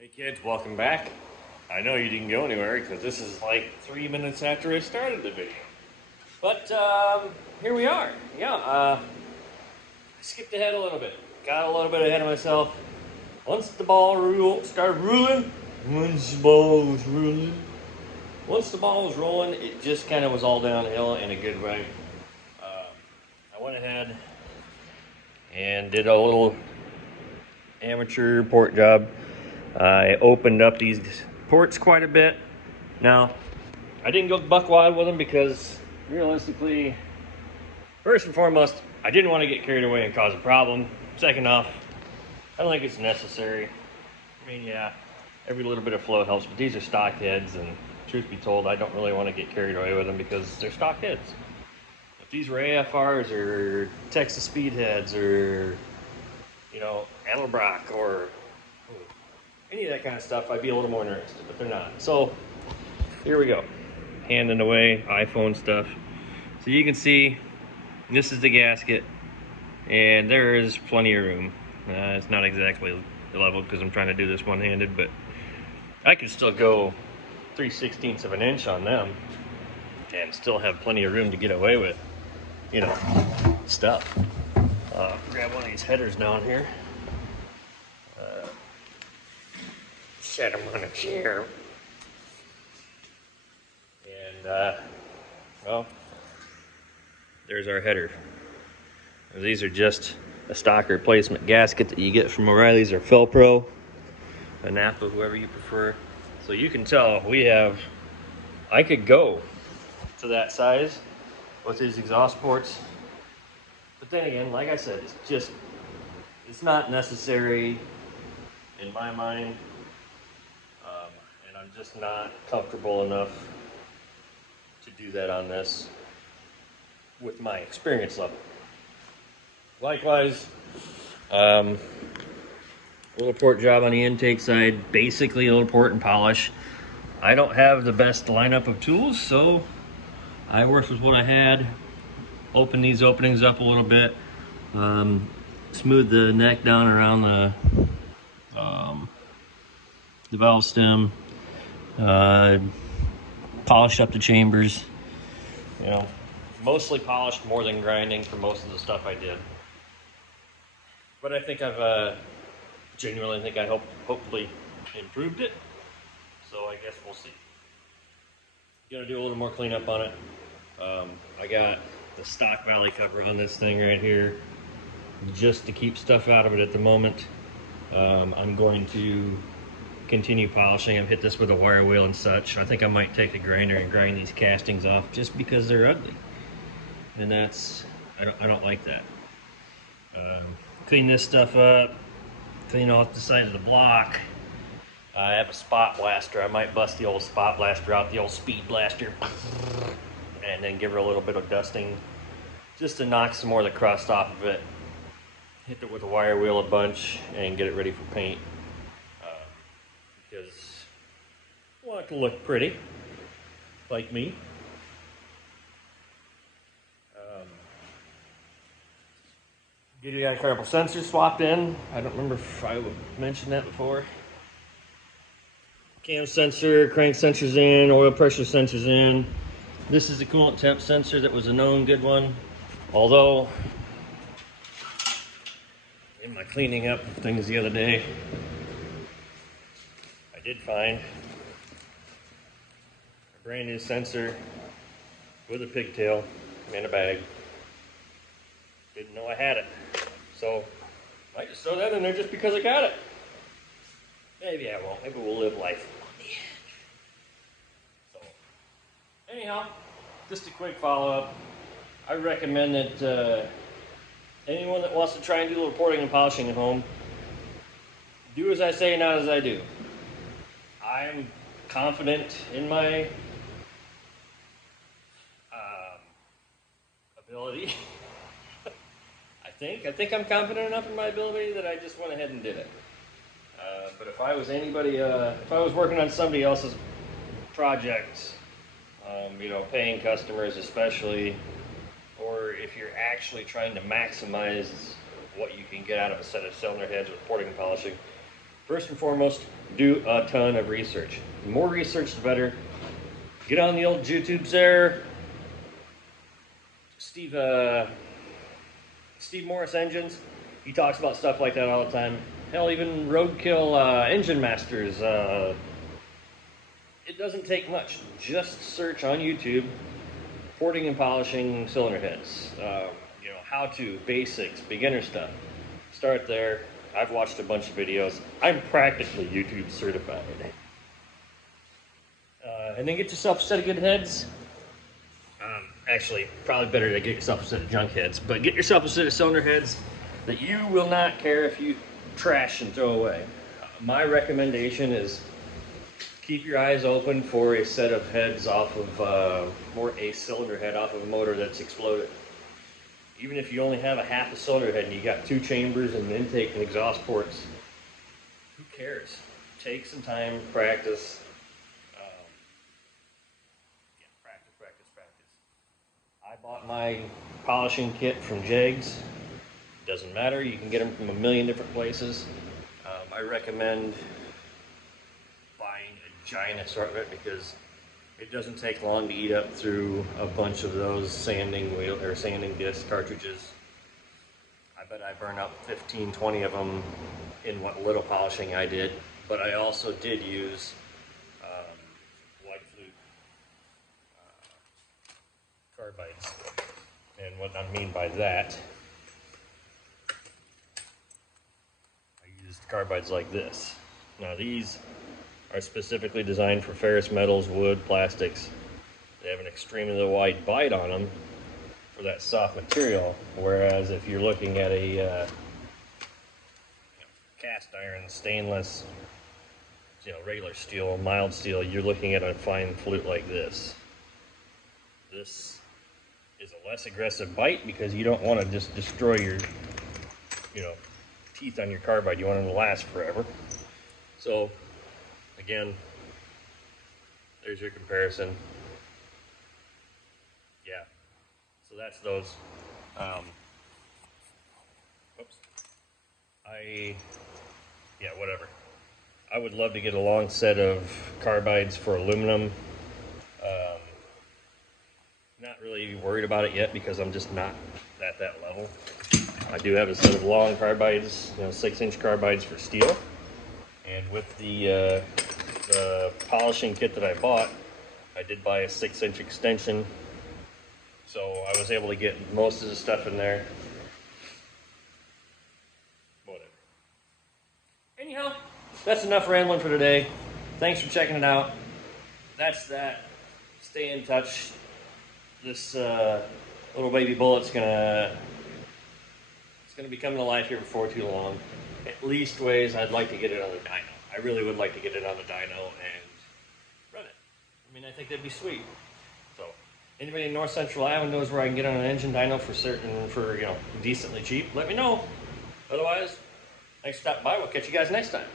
Hey kids, welcome back. I know you didn't go anywhere because this is like 3 minutes after I started the video. But here we are. Yeah, I skipped ahead a little bit. Got a little bit ahead of myself. Once the ball started rolling, once the ball was rolling, once the ball was rolling, it just kind of was all downhill in a good way. I went ahead and did a little amateur port job. I opened up these ports quite a bit. Now, I didn't go buck wild with them because realistically, first and foremost, I didn't want to get carried away and cause a problem. Second off, I don't think it's necessary. I mean, yeah, every little bit of flow helps, but these are stock heads, and truth be told, I don't really want to get carried away with them because they're stock heads. If these were AFRs or Texas Speedheads or, Edelbrock or any of that kind of stuff, I'd be a little more interested, but they're not. So here we go, handing away iPhone stuff. So you can see this is the gasket, and there is plenty of room. It's not exactly level because I'm trying to do this one-handed, but I could still go 3/16 of an inch on them and still have plenty of room to get away with, stuff. Grab one of these headers down here. Set them on a chair. And, well, there's our header. These are just a stock replacement gasket that you get from O'Reilly's or Felpro, a Napa, whoever you prefer. So you can tell I could go to that size with these exhaust ports. But then again, like I said, it's not necessary in my mind. And I'm just not comfortable enough to do that on this with my experience level. Likewise, little port job on the intake side, basically a little port and polish. I don't have the best lineup of tools, so I worked with what I had. Open these openings up a little bit, smooth the neck down around the valve stem, polish up the chambers. Mostly polished more than grinding for most of the stuff I did. But I think I hopefully improved it. So I guess we'll see. Gonna do a little more cleanup on it. I got the stock valley cover on this thing right here just to keep stuff out of it at the moment. I'm going to continue polishing. I've hit this with a wire wheel and such. I think I might take a grinder and grind these castings off just because they're ugly. And I don't like that. Clean this stuff up, clean off the side of the block. I have a spot blaster. I might bust the old spot blaster out, the old speed blaster, and then give her a little bit of dusting just to knock some more of the crust off of it. Hit it with a wire wheel a bunch and get it ready for paint. Because I want it to look pretty, like me. Got a couple sensors swapped in. I don't remember if I mentioned that before. Cam sensor, crank sensors in, oil pressure sensors in. This is the coolant temp sensor that was a known good one. Although, in my cleaning up of things the other day, I did find a brand new sensor with a pigtail in a bag. Didn't know I had it. So, I might just throw that in there just because I got it. Maybe I won't. Maybe we'll live life. So, anyhow, just a quick follow-up. I recommend that anyone that wants to try and do a little porting and polishing at home, do as I say, not as I do. I'm confident in my ability. I think I'm confident enough in my ability that I just went ahead and did it. But if I was if I was working on somebody else's project, paying customers especially, or if you're actually trying to maximize what you can get out of a set of cylinder heads with porting and polishing, First and foremost, do a ton of research. The more research, the better. Get on the old YouTubes there. Steve Morris Engines, he talks about stuff like that all the time. Hell, even Roadkill Engine Masters. It doesn't take much. Just search on YouTube, porting and polishing cylinder heads. You know, how to, basics, beginner stuff. Start there. I've watched a bunch of videos. I'm practically YouTube certified. And then get yourself a set of good heads. Actually, probably better to get yourself a set of junk heads, but get yourself a set of cylinder heads that you will not care if you trash and throw away. My recommendation is keep your eyes open for a set of heads off of, or a cylinder head off of a motor that's exploded. Even if you only have a half a cylinder head and you got 2 chambers and an intake and exhaust ports, who cares? Take some time, practice. I bought my polishing kit from Jegs. Doesn't matter, you can get them from a million different places. I recommend buying a giant assortment because it doesn't take long to eat up through a bunch of those sanding wheel or sanding disc cartridges. I bet I burned up 15, 20 of them in what little polishing I did, but I also did use wide flute Carbides. And what I mean by that, I used Carbides like this. Now these are specifically designed for ferrous metals, wood, plastics. They have an extremely wide bite on them for that soft material, whereas if you're looking at a cast iron, stainless, regular steel, mild steel, you're looking at a fine flute like this. This is a less aggressive bite because you don't want to just destroy your, teeth on your carbide. You want them to last forever. So, again, there's your comparison. Yeah. So that's those. Whoops. Whatever. I would love to get a long set of carbides for aluminum. Not really worried about it yet because I'm just not at that level. I do have a set of long carbides, 6-inch carbides for steel. And with the polishing kit that I bought, I did buy a 6-inch extension. So I was able to get most of the stuff in there. Whatever. Anyhow, that's enough rambling for today. Thanks for checking it out. That's that. Stay in touch. This little baby bullet's gonna be coming to life here before too long. At least ways I'd like to get it on the dyno. I really would like to get it on the dyno and run it. I mean, I think that'd be sweet. So, anybody in North Central Iowa knows where I can get on an engine dyno for decently cheap, let me know. Otherwise, thanks for stopping by. We'll catch you guys next time.